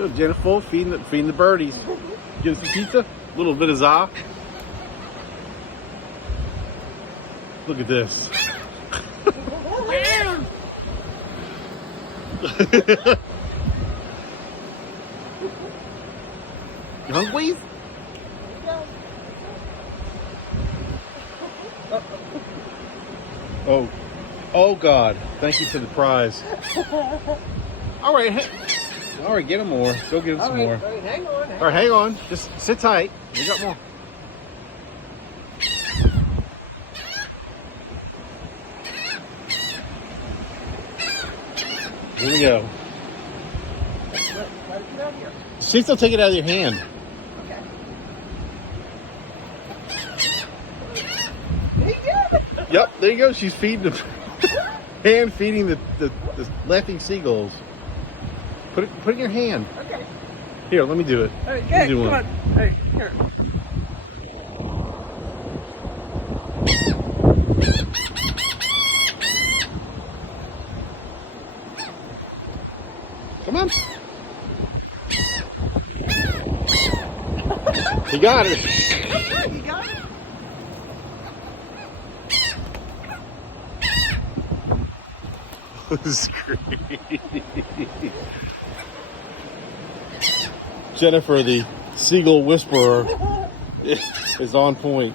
Good, Jennifer, feeding the birdies. Give some pizza, a little bit of za. Look at this. You hungry? Oh God! Thank you for the prize. All right, get him more. Go get him some more. All right, hang on. All right, hang on. Just sit tight. We got more. Here we go. Let it get out here. See, still take it out of your hand. Okay. There you go. Yep, there you go. She's feeding the hand feeding the laughing seagulls. Put it in your hand. Okay. Here, let me do it. All right, Let me good. do Come one. on. All right, here. Come on. You got it. You got it? This is great. Jennifer, the seagull whisperer, is on point.